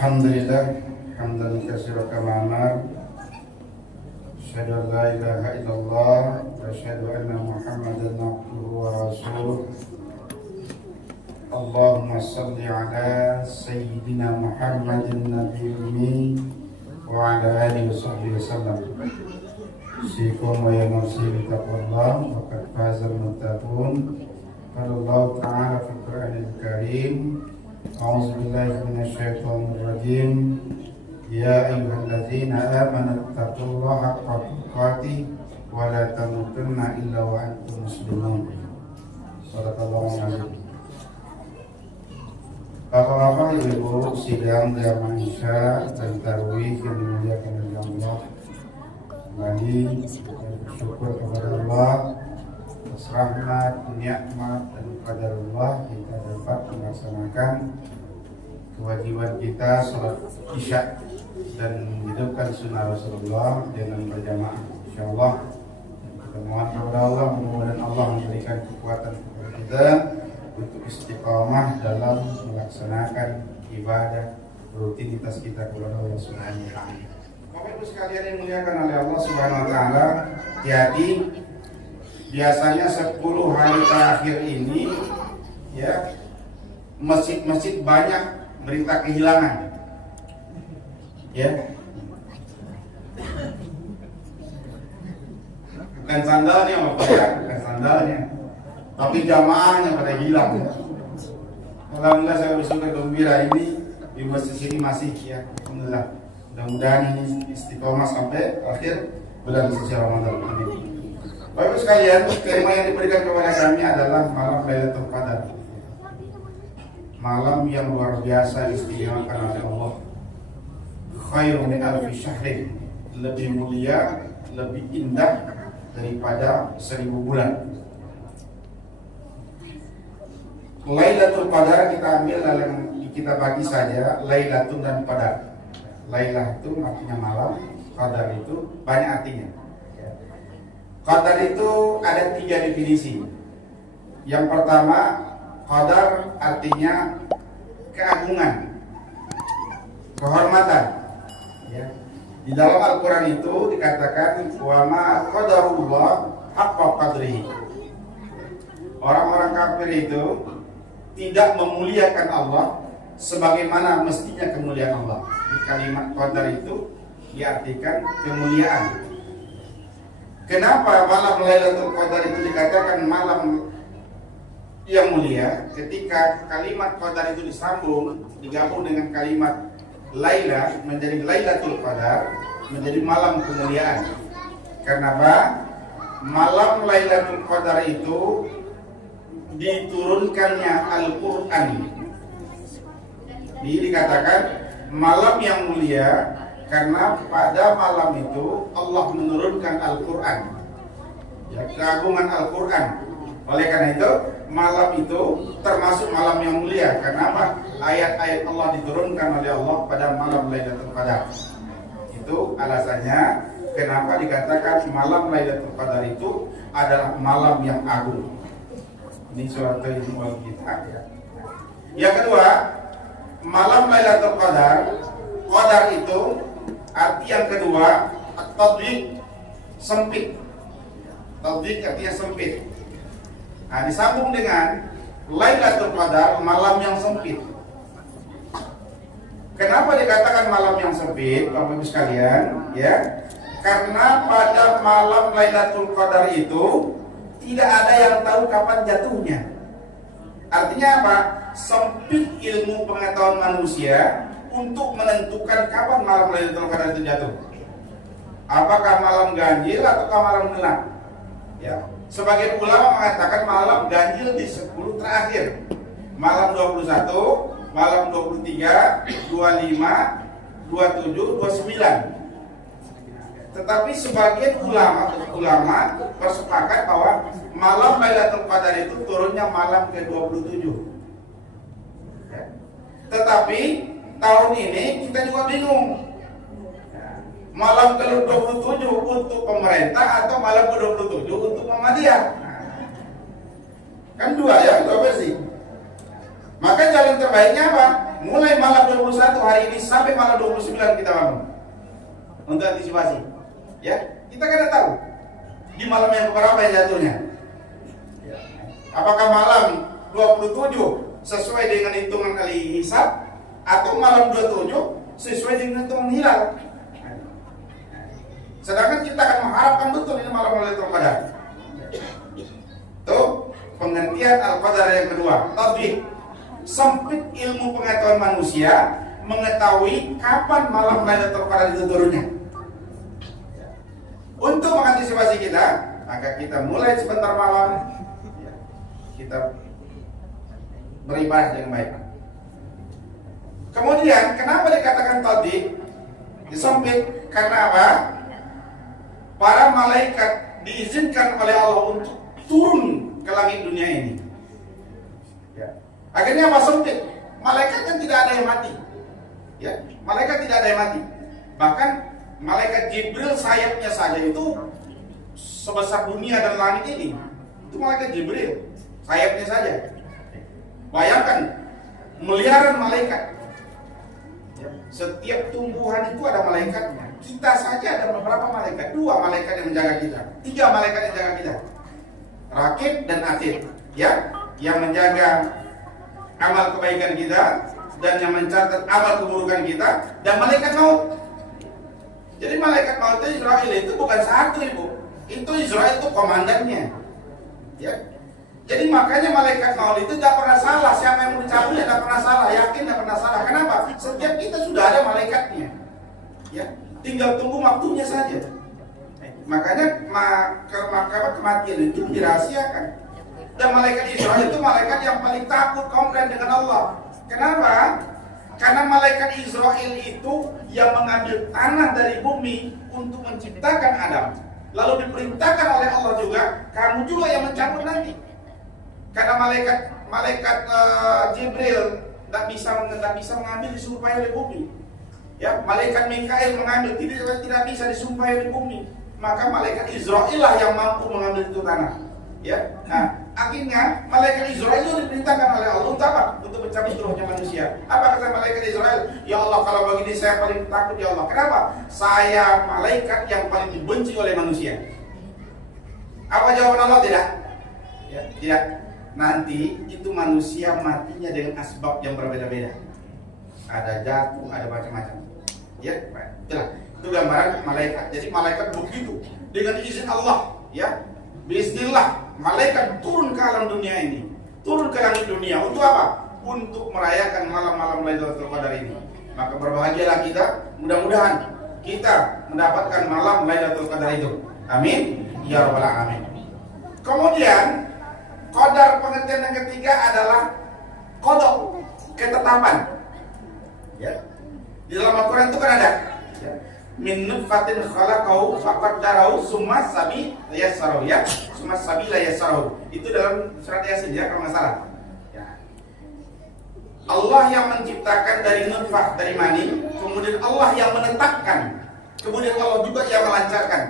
Alhamdulillah hamdan katsiran kama amar. Asyhadu an la ilaha illallah wa asyhadu anna Muhammadan abduhu wa rasuluh. Allahumma shalli ala sayyidina Muhammadin nabiyil ummi wa ala alihi wa sahbihi wasallam. Usikum wa ya nafsi bittaqwallah wa qad fazal muttaqun. Qala Allah ta'ala fil Qur'anil Karim. A'udzu billahi minasyaitonir rajim. Ya ayyuhalladzina amanu taqullaha haqqa tuqatih wa la tamutunna illa wa antum muslimun. Shadaqallahul azim. Bapak-bapak, ibu-ibu sidang jamaah Isya dan tarawih yang dimuliakan oleh Allah, kembali bersyukur kepada Allah atas rahmat, nikmat dan qadarullah kita dapat melaksanakan kewajiban kita sholat Isya dan menghidupkan sunnah Rasulullah dengan berjamaah. Insyaallah kita mohon kepada Allah, mudah-mudahan Allah memberikan kekuatan kepada kita untuk istiqamah dalam melaksanakan ibadah rutinitas kita kepada Allah Subhanahu wa taala. Bapak Ibu sekalian yang dimuliakan oleh Allah Subhanahu wa taala, hati-hati. Biasanya 10 hari terakhir ini ya, masjid-masjid banyak berita kehilangan. Ya. Bukan sandalnya Bapak ya, bukan sandalnya. Tapi jamaahnya pada hilang. Alhamdulillah saya bersyukur gembira ini di masjid sini masih ya. Alhamdulillah. Mudah-mudahan ini istiqomah sampai akhir bulan suci Ramadan. Amin. Bapak sekalian, tema yang diberikan kepada kami adalah malam Lailatul Qadar. Malam yang luar biasa diistimewakan oleh Allah. Khairun min alfi syahrin. Lebih mulia, lebih indah daripada 1000 bulan. Lailatul Qadar kita ambil dalam, kita bagi saja Lailatul dan Qadar. Lailah itu artinya malam, Qadar itu banyak artinya. Qadar itu ada 3 definisi. Yang pertama, Qadar artinya keagungan, kehormatan. Ya. Di dalam Al-Quran itu dikatakan wa ma qadarullah haqqa qadrihi. Orang-orang kafir itu tidak memuliakan Allah sebagaimana mestinya kemuliaan Allah. Di kalimat qadar itu diartikan kemuliaan. Kenapa malam Lailatul Qadar itu dikatakan malam yang mulia? Ketika kalimat qadar itu disambung, digabung dengan kalimat Laila menjadi Lailatul Qadar, menjadi malam kemuliaan. Kenapa? Malam Lailatul Qadar itu diturunkannya Al-Quran. Ini dikatakan malam yang mulia karena pada malam itu Allah menurunkan Al-Quran, ya, keagungan Al-Quran. Oleh karena itu malam itu termasuk malam yang mulia. Kenapa? Ayat-ayat Allah diturunkan oleh Allah pada malam Lailatul Qadar. Itu alasannya kenapa dikatakan malam Lailatul Qadar itu adalah malam yang agung. Ini suatu ilmu kita ya. Yang kedua, malam Lailatul Qadar, Qadar itu arti yang kedua, at-tadbiq, sempit. Tadbiq artinya sempit. Nah, disambung dengan Lailatul Qadar, malam yang sempit. Kenapa dikatakan malam yang sempit, Bapak Ibu sekalian? Ya, karena pada malam Lailatul Qadar itu tidak ada yang tahu kapan jatuhnya. Artinya apa? Sempit ilmu pengetahuan manusia untuk menentukan kapan malam Lailatul Qadar itu jatuh. Apakah malam ganjil ataukah malam genap? Ya. Sebagian ulama mengatakan malam ganjil di 10 terakhir. Malam 21, malam 23, 25, 27, 29. Tetapi sebagian ulama bersepakat bahwa malam Lailatul Qadar itu turunnya malam ke-27. Ya. Tetapi tahun ini kita juga bingung. Malam ke-27 untuk pemerintah atau malam ke-27 untuk Muhammadiyah. Kan dua versi. Maka jalan terbaiknya apa? mulai malam 21 hari ini sampai malam 29 kita bangun untuk antisipasi. Ya, kita kan tahu di malam yang keberapa yang jatuhnya. Apakah malam 27 sesuai dengan hitungan kali hisab atau malam 27 sesuai dengan hitungan hilal? Sedangkan kita akan mengharapkan betul ini malam Lailatul Qadar. Tuh pengertian Al-Qadar yang kedua, tadbik. Sempit ilmu pengetahuan manusia mengetahui kapan malam Lailatul Qadar itu turunnya. Untuk mengantisipasi kita, maka kita mulai sebentar malam kita beribadah dengan baik. Kemudian kenapa dikatakan tadbik? Disempit karena apa? Para malaikat diizinkan oleh Allah untuk turun ke langit dunia ini. Ya. Akhirnya apa sempit? Malaikat kan tidak ada yang mati. Ya, malaikat tidak ada yang mati. Bahkan malaikat Jibril sayapnya saja itu sebesar dunia dan langit ini. Itu malaikat Jibril, sayapnya saja. Bayangkan miliaran malaikat. Ya. Setiap tumbuhan itu ada malaikatnya. Kita saja ada beberapa malaikat, 2 malaikat yang menjaga kita, 3 malaikat yang menjaga kita, Rakib dan Atid, ya, yang menjaga amal kebaikan kita dan yang mencatat amal keburukan kita, dan malaikat maut. Jadi malaikat maut itu Israel itu bukan satu, ibu, itu Israel itu komandannya, ya. Jadi makanya malaikat maut itu tidak pernah salah. Siapa yang mau dicabut tidak pernah salah, yakin tidak pernah salah. Kenapa? Setiap kita sudah ada malaikatnya, ya. Tinggal tunggu waktunya saja. Makanya kematian itu dirahasiakan. Dan malaikat Israel itu malaikat yang paling takut komplain dengan Allah. Kenapa? Karena malaikat Israel itu yang mengambil tanah dari bumi untuk menciptakan Adam. Lalu diperintahkan oleh Allah juga, kamu juga yang mencabut nanti. Karena malaikat Jibril tidak bisa mengambil disurupai oleh bumi. Ya, malaikat Mikail mengambil tidak bisa disumpahi oleh bumi. Maka malaikat Israel lah yang mampu mengambil itu tanah. Ya, nah akhirnya malaikat Israel itu diperintahkan oleh Allah untuk apa? Untuk mencabut rohnya manusia. Apa kata malaikat Israel? Ya Allah, kalau begini saya paling takut ya Allah. Kenapa? Saya malaikat yang paling dibenci oleh manusia. Apa jawaban Allah? Tidak. Ya, tidak. Nanti itu manusia matinya dengan asbab yang berbeda-beda. Ada jatuh, ada macam-macam. Ya, itulah. Itu gambaran malaikat. Jadi malaikat begitu dengan izin Allah, ya. Bismillah, malaikat turun ke alam dunia ini. Turun ke langit dunia untuk apa? Untuk merayakan malam-malam Lailatul Qadar ini. Maka berbahagialah kita, mudah-mudahan kita mendapatkan malam Lailatul Qadar itu. Amin. Ya rabbal alamin. Kemudian qadar pengertian yang ketiga adalah qada, ketetapan. Ya. Di dalam Al-Quran itu kan ada, ya, min nutfatin khalaqahu faqaddarahu summa sabi yassarahu, ya, summa sabi yassarahu. Itu dalam surat Yasin, ya, kalau nggak salah. Ya. Allah yang menciptakan dari nutfah, dari mani, kemudian Allah yang menetapkan, kemudian Allah juga yang melancarkan.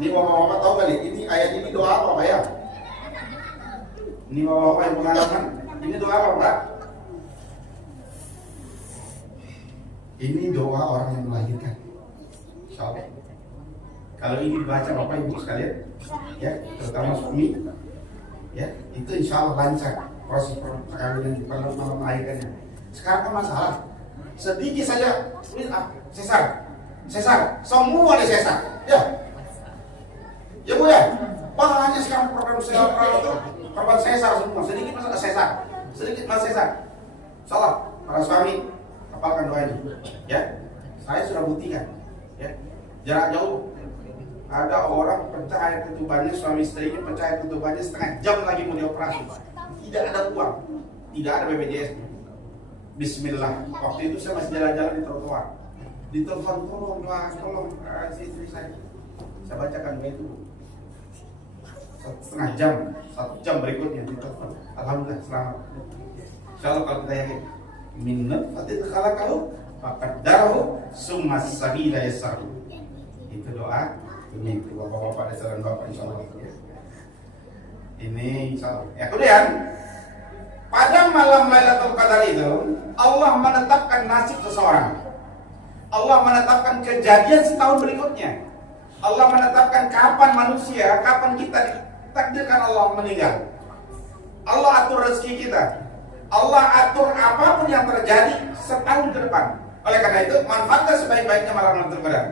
Ini bapak-bapak tahu kali, ini ayat ini doa apa, Pak, ya? Ini bapak-bapak yang pengalaman, ini doa apa, Pak? Ini doa orang yang melahirkan. Insyaallah. Kalau ini dibaca Bapak Ibu sekalian, ya, terutama suami, ya, itu insyaallah lancar proses perkawinan di malam melahirkannya. Sekarang kan masalah, sedikit saja sesar, semua ada sesar, ya. Ya Bu, ya. Banyak sekarang program sesar itu korban sesar semua, sedikit masalah sesar, sedikit masalah sesar. Salah para suami. Hafalkan doa ini, ya. Saya sudah buktikan, ya. Jarak jauh ada orang pecah air ketubannya, suami istrinya pecah air ketubannya setengah jam lagi mau dioperasi. Tidak ada uang, tidak ada BPJS. Bismillah. Waktu itu saya masih jalan-jalan di trotoar. Ditelepon, tolong istri saya. Saya bacakan doa itu. Setengah jam, 1 jam berikutnya ditelepon. Alhamdulillah selamat. Insyaallah kalau kita yakin. Min nutfatin khalaqahu faqaddarahu summa sabila yassarahu. Itu doa ini untuk bapak-bapak dan saudara bapak insyaallah. Ini insyaallah. Ya, kemudian pada malam Lailatul Qadar itu Allah menetapkan nasib seseorang. Allah menetapkan kejadian setahun berikutnya. Allah menetapkan kapan manusia, kapan kita ditakdirkan Allah meninggal. Allah atur rezeki kita. Allah atur apapun yang terjadi setahun ke depan. Oleh karena itu, manfaatkan sebaik-baiknya malam Lailatul Qadar.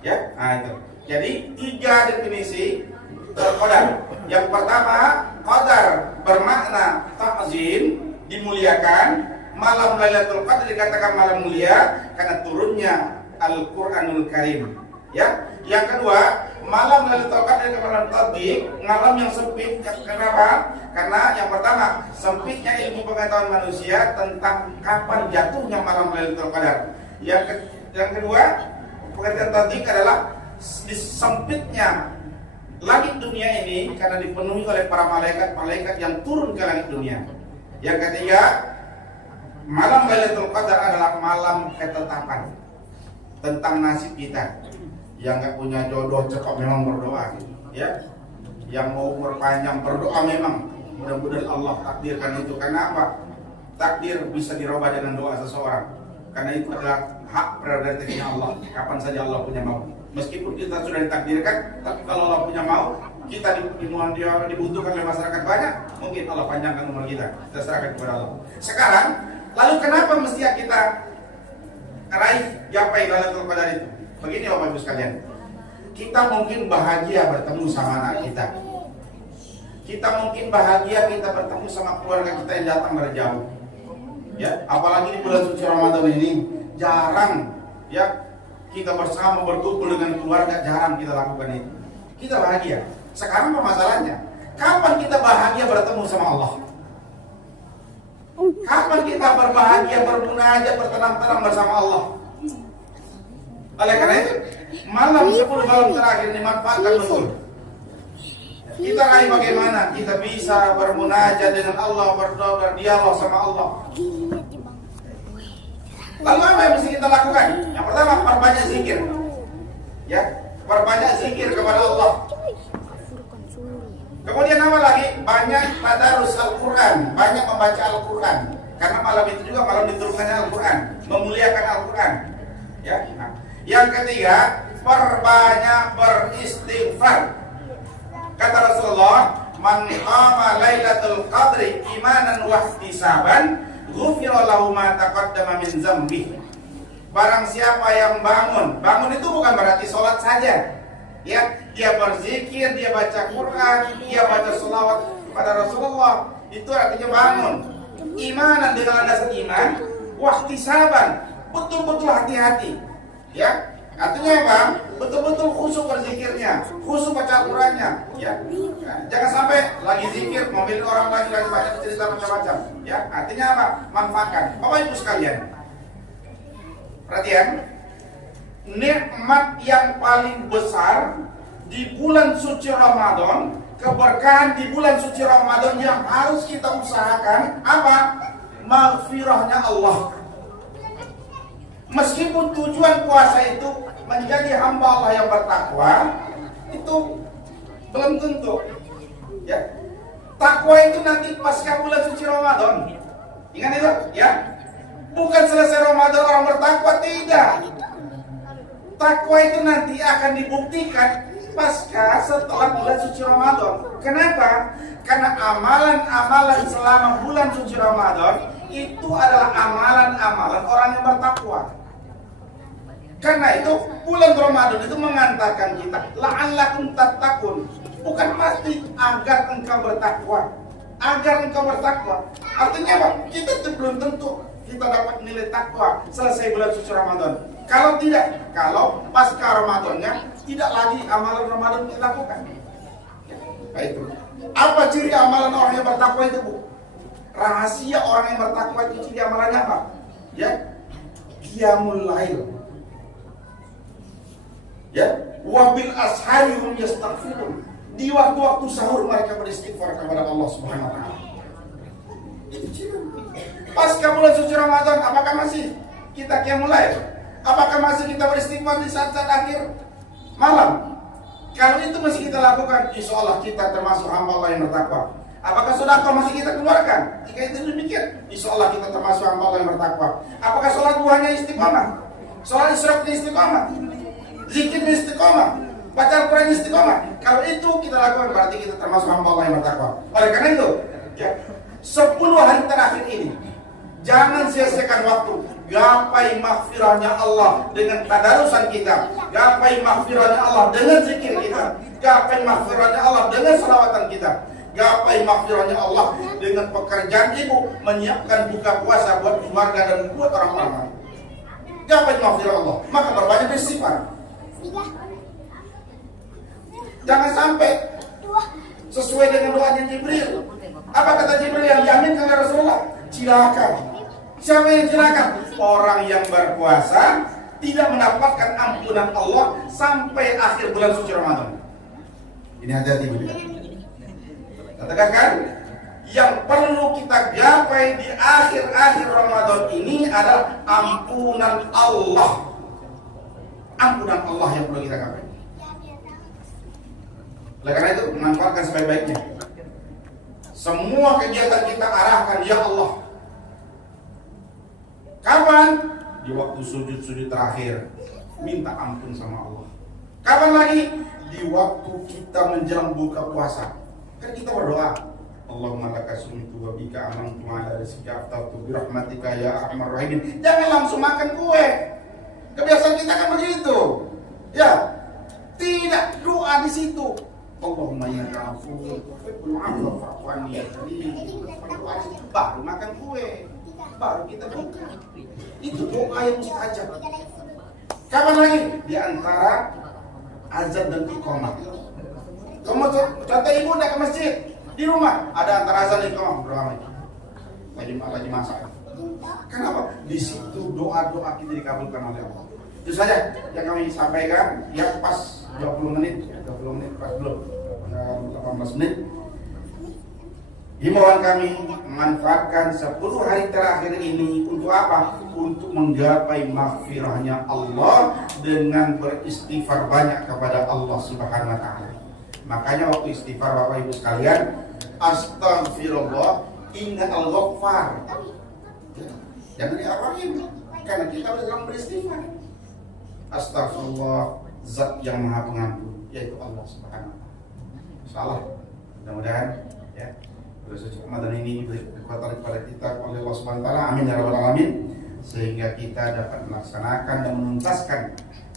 Ya, nah itu. Jadi 3 definisi qadar. Yang pertama, qadar bermakna ta'zim, dimuliakan. Malam Lailatul Qadar dikatakan malam mulia karena turunnya Al-Qur'anul Karim. Ya. Yang kedua, malam Lailatul Qadar dikatakan malam tadbiq, malam yang sempit. Kenapa? Karena yang pertama, sempitnya ilmu pengetahuan manusia tentang kapan jatuhnya malam Lailatul Qadar. Yang kedua, pengertian tadbiq adalah sempitnya langit dunia ini karena dipenuhi oleh para malaikat-malaikat yang turun ke langit dunia. Yang ketiga, malam Lailatul Qadar adalah malam ketetapan tentang nasib kita. Yang nggak punya jodoh cepat memang berdoa, ya. Yang mau umur panjang berdoa memang. Mudah-mudahan Allah takdirkan itu. Karena apa? Takdir bisa dirubah dengan doa seseorang. Karena itu adalah hak prerogatifnya Allah. Kapan saja Allah punya mau. Meskipun kita sudah ditakdirkan, tapi kalau Allah punya mau, kita dibutuhkan oleh masyarakat banyak, mungkin Allah panjangkan umur kita. Kita serahkan kepada Allah. Sekarang, lalu kenapa mesti kita raih gapai Lailatul Qadar itu? Begini Bapak Ibu sekalian, kita mungkin bahagia bertemu sama anak kita. Kita mungkin bahagia kita bertemu sama keluarga kita yang datang dari jauh. Ya, apalagi di bulan suci Ramadan ini jarang ya kita bersama berkumpul dengan keluarga, jarang kita lakukan itu. Kita bahagia. Sekarang apa masalahnya? Kapan kita bahagia bertemu sama Allah? Kapan kita berbahagia, bermunajat, bertenang-tenang bersama Allah? Oleh karena itu, malam 10 malam terakhir dimanfaatkan betul. Kita raih bagaimana kita bisa bermunajat dengan Allah, berdoa, berdialog sama Allah. Lalu apa yang mesti kita lakukan? Yang pertama, perbanyak zikir. Ya, perbanyak zikir kepada Allah. Kemudian apa lagi? Banyak tadarus Al-Quran, banyak membaca Al-Quran. Karena malam itu juga malam diturunkannya Al-Quran, memuliakan Al-Quran. Ya. Nah. Yang ketiga, perbanyak beristighfar. Kata Rasulullah, "Man qama Lailatul Qadri imanan wa ihtisaban, ghufira lahu ma taqaddama min dzambi." Barang siapa yang bangun itu bukan berarti sholat saja. Ya, dia berzikir, dia baca Quran, dia baca selawat kepada Rasulullah. Itu artinya bangun. Imanan dengan dasar iman, wa ihtisaban, betul-betul hati-hati. Ya, artinya apa? Betul-betul khusyuk berzikirnya, khusyuk baca Al-Qurannya. Ya, jangan sampai lagi zikir, mobil orang lagi banyak cerita macam-macam. Ya, artinya apa? Manfaatkan. Bapak Ibu sekalian, perhatian, nikmat yang paling besar di bulan suci Ramadan, keberkahan di bulan suci Ramadan yang harus kita usahakan apa? Maghfirahnya Allah. Meskipun tujuan puasa itu menjadi hamba Allah yang bertakwa, itu belum tentu. Ya, takwa itu nanti pasca bulan suci Ramadan. Ingat itu, ya. Bukan selesai Ramadan orang bertakwa, tidak. Takwa itu nanti akan dibuktikan pasca setelah bulan suci Ramadan. Kenapa? Karena amalan-amalan selama bulan suci Ramadan itu adalah amalan-amalan orang yang bertakwa. Karena itu bulan Ramadan itu mengantarkan kita la'allakum tattaqun, bukan pasti agar engkau bertakwa, Artinya apa? Kita belum tentu kita dapat nilai takwa selesai bulan suci Ramadan. Kalau tidak, kalau pasca Ramadannya tidak lagi amalan Ramadan dilakukan. Nah, itu. Apa ciri amalan orang yang bertakwa itu, Bu? Rahasia orang yang bertakwa itu ciri amalannya apa? Ya, qiyamul lail. Ya, wabil ashari hum yastaghfirun. Di waktu-waktu sahur mereka beristighfar kepada Allah Subhanahu wa taala. Itu ciri. Pasca bulan suci Ramadan, apakah masih kita qiyamul lail? Apakah masih kita beristighfar di saat-saat akhir malam? Kalau itu masih kita lakukan, insya Allah kita termasuk hamba Allah yang bertakwa. Apakah sedekah masih kita keluarkan? Jika itu demikian, insya Allah kita termasuk hamba Allah yang bertakwa. Apakah sholat duhanya istiqomah? Sholat isyraqnya istiqomah? Zikirnya istiqomah? Baca Al-Quran istiqomah? Kalau itu kita lakukan berarti kita termasuk hamba Allah yang bertakwa. Oleh karena itu, ya, 10 hari terakhir ini jangan sia-siakan waktu. Gapai maghfirahnya Allah dengan tadarusan kita. Gapai maghfirahnya Allah dengan zikir kita. Gapai maghfirahnya Allah dengan salawatan kita. Gapai maghfirahnya Allah dengan pekerjaan ibu menyiapkan buka puasa buat keluarga dan buat orang-orang lain. Gapai maghfirah Allah, maka berbanyak beristighfar. Jangan sampai sesuai dengan doanya Jibril. Apa kata Jibril yang diaminkan oleh Rasulullah? Cilaka. Siapa yang celaka? Orang yang berpuasa tidak mendapatkan ampunan Allah sampai akhir bulan suci Ramadan. Ini hati-hati begitu. Katakan kan, yang perlu kita gapai di akhir-akhir Ramadan ini adalah ampunan Allah. Ampunan Allah yang perlu kita gapai. Oleh karena itu, manfaatkan sebaik-baiknya. Semua kegiatan kita arahkan, ya Allah. Kapan? Di waktu sujud-sujud terakhir, minta ampun sama Allah. Kapan lagi? Di waktu kita menjelang buka puasa. Kan kita berdoa, Allahumma laka sumtu wa bika amantu ala rizqika aftartu bi rahmatika ya arhamar rahimin. Jangan langsung makan kue. Kebiasaan kita kan begitu. Ya. Tidak, doa di situ. Allahumma innaka afuwwun tuhibbul afwa fa'fu anni ya karim. Baru makan kue. Baru kita buka. Itu doa yang mustajab. Kapan lagi? Di antara azan dan iqamah. Kamu contoh ibu udah ke masjid, di rumah ada antara azan dan iqamah, beramai. Lagi masak. Kenapa? Di situ doa-doa kita dikabulkan oleh Allah. Itu saja yang kami sampaikan. Ya pas 20 menit pas belum 18 menit. Himbauan kami memanfaatkan 10 hari terakhir ini untuk apa? Untuk menggapai maghfirahnya Allah dengan beristighfar banyak kepada Allah Subhanahu wa taala. Makanya waktu istighfar Bapak Ibu sekalian, astagfirullah innal ghaffar. Jangan diarahkan karena kita sedang beristighfar. Astagfirullah, zat yang Maha Pengampun, yaitu Allah Subhanahu wa taala. Insyaallah mudah-mudahan ya bulan suci Ramadan ini diberi kekuatan kepada kita oleh Allah Subhanahu wa taala. Amin ya rabbal alamin. Sehingga kita dapat melaksanakan dan menuntaskan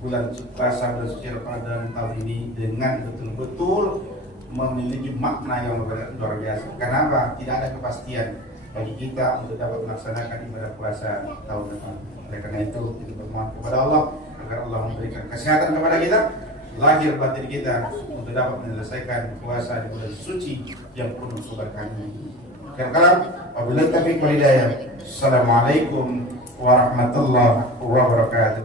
bulan puasa bulan suci Ramadan tahun ini dengan betul-betul memiliki makna yang luar biasa. Kenapa? Tidak ada kepastian bagi kita untuk dapat melaksanakan ibadah puasa tahun depan. Oleh karena itu kita bermohon kepada Allah agar Allah memberikan kesehatan kepada kita, lahir batin kita untuk dapat menyelesaikan puasa di bulan suci yang penuh keberkahan ini. Wabillahi taufiq wal hidayah. Assalamualaikum warahmatullahi wabarakatuh.